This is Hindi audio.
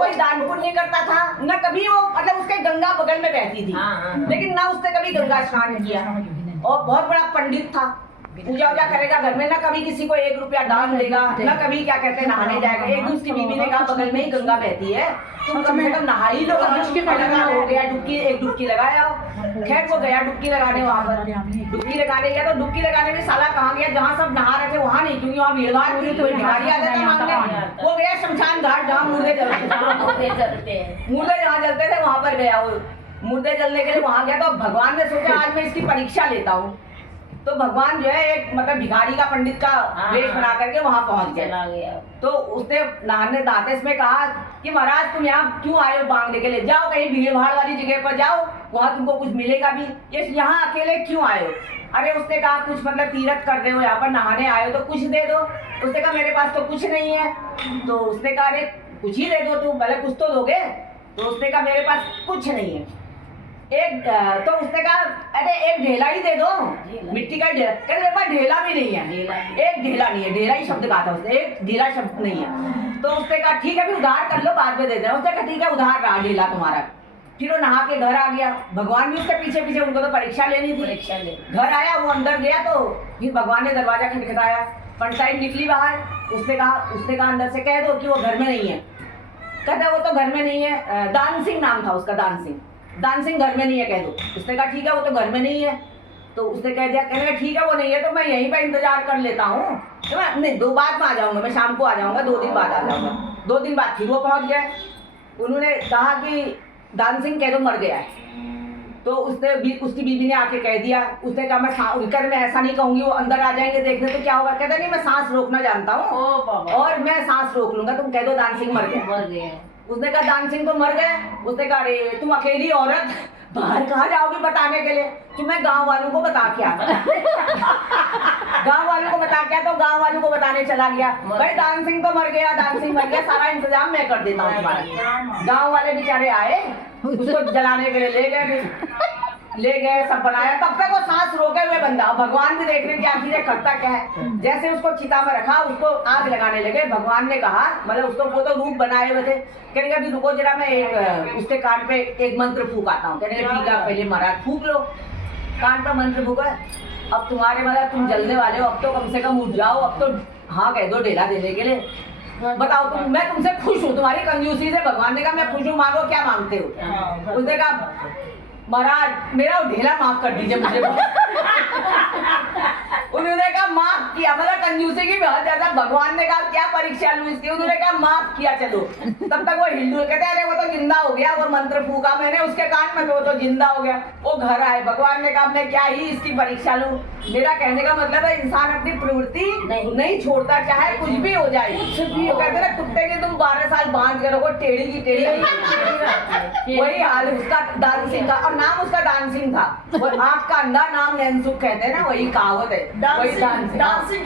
कोई दान पुण्य करता था, न कभी वो मतलब उसके गंगा बगल में बहती थी, लेकिन ना उसने कभी गंगा स्नान किया। और बहुत बड़ा पंडित था, पूजा वूजा करेगा घर में, ना कभी किसी को 1 रुपया दान देगा, ना कभी क्या कहते हैं नहाने जाएगा। एक दिन उसकी बीवी ने कहा बगल में ही गंगा बहती है, तुम कम से कम नहा ही लो। हो गया डुबकी, एक डुबकी लगाया। खैर वो गया डुबकी लगाने, वहां पर डुबकी लगाने गया तो डुबकी लगाने में साला कहाँ गया, जहाँ सब नहा रहे थे वहां नहीं, क्योंकि वहाँ भीड़ भाड़ थी, तो भिखारी आ जाता मांगने। वो गया शमशान घाट जहाँ मुर्दे जलते हैं, मुर्दे जहाँ जलते थे वहां पर गया। वो मुर्दे जलने के लिए वहां गया तो भगवान ने सोचा आज मैं इसकी परीक्षा लेता हूँ। तो भगवान जो है एक मतलब भिखारी का पंडित का वेश बना करके वहां पहुंच गया। तो उसने नहाने दाते इसमें कहा कि महाराज तुम यहाँ क्यों आए हो मांगने के लिए, जाओ कहीं भीड़ भाड़ वाली जगह पर जाओ, वहां तुमको कुछ मिलेगा भी, ये यहाँ अकेले क्यों आए हो। अरे उसने कहा कुछ मतलब तीरथ कर रहे हो, यहाँ पर नहाने आए हो तो कुछ दे दो। उसने कहा मेरे पास तो कुछ नहीं है। तो उसने कहा अरे कुछ ही दे दो तुम, भले कुछ तो दोगे। तो उसने कहा मेरे पास कुछ नहीं है। तो उसने कहा अरे एक ढेला ही दे दो, मिट्टी का ढेला। कहते मेरे पास ढेला भी नहीं है, एक ढेला नहीं है, ढेला ही शब्द कहा था उसने, एक ढेला शब्द नहीं है। तो उसने कहा ठीक है भी उधार कर लो, बाद में दे देना। उसने कहा ठीक है उधार रहा ढेला तुम्हारा। फिर वो नहा के घर आ गया, भगवान भी उसके पीछे पीछे, उनको तो परीक्षा लेनी थी। घर आया, वो अंदर गया तो फिर भगवान ने दरवाजा खटखटाया, पंचायत निकली बाहर। उसने कहा अंदर से कह दो कि वो घर में नहीं है। कहता वो तो घर में नहीं है, दान सिंह नाम था उसका, दान सिंह घर में नहीं है कह दो। उसने कहा ठीक है वो तो घर में नहीं है। तो उसने कह दिया, कहने ठीक है वो नहीं है तो मैं यहीं पर इंतजार कर लेता हूँ, तो मैं नहीं 2 बाद में आ जाऊंगा, मैं शाम को आ जाऊंगा, 2 दिन बाद आ जाऊंगा। 2 दिन बाद फिर वो पहुंच गए। उन्होंने कहा कि दान सिंह कह दो मर गया है। तो उसकी बीवी ने आके कह दिया। उसने कहा मैं ऐसा नहीं कहूंगी, वो अंदर आ जाएंगे देखने तो क्या होगा। कहता नहीं मैं सांस रोकना जानता हूँ और मैं सांस रोक लूंगा, तुम कह दो दान सिंह मर गया। उसने कहा दान सिंह तो मर गए। उसने कहा अरे तुम अकेली औरत बाहर कहाँ जाओगी बताने के लिए, कि मैं गांव वालों को बता के आता। गांव वालों को बता के तो गांव वालों को बताने चला गया, भाई दान सिंह तो मर गया, सारा इंतजाम मैं कर देता हूँ तुम्हारा। गांव वाले बेचारे आए, उसको जलाने के लिए ले गए, सब बनाया। तब तक वो सांस रोके हुए बंदा, भगवान भी देख रहे कि आखिर करता क्या है। जैसे उसको चिता में रखा, उसको आग लगाने लगे। भगवान ने कहा मतलब उसको वो तो रूप बनाए हुए थे, कहने का रुको जरा मैं उसके कान पे एक मंत्र फूकाता हूँ। कहने ठीक है पहले महाराज फूक लो, कान पर मंत्र फूका। अब तुम्हारे मतलब तुम जलने वाले हो, अब तो कम से कम उठ जाओ, अब तो हाँ कह दो ढेला देने के लिए। बताओ मैं तुमसे खुश हूँ, तुम्हारी कंजूसी से। भगवान ने कहा मैं खुश हूँ, मांगो क्या मांगते हो। उसने कहा महाराज मेरा ढेला माफ कर दीजिए मुझे। उन्होंने कहा माफ किया, मतलब कंजूसी की बहुत ज्यादा। भगवान ने कहा क्या परीक्षा लूं इसकी, उन्होंने कहा माफ किया चलो। तब तक वो हिंदू कहते अरे वो तो जिंदा हो गया, वो मंत्र फूका मैंने उसके कान में, वो तो जिंदा हो गया। वो घर आए, भगवान ने कहा मैं क्या ही इसकी परीक्षा लूं। मेरा कहने का मतलब है इंसान अपनी प्रवृत्ति नहीं छोड़ता, चाहे कुछ भी हो जाए। वो कहते ना कुत्ते के तुम 12 साल बांध के रखो, टेढ़ी की टेढ़ी, वही हाल उसका दान सिंह का। और नाम उसका दान सिंह था, वो आँख का अंधा नाम नैनसुख कहते हैं ना, वही कहावत है। दान सिंह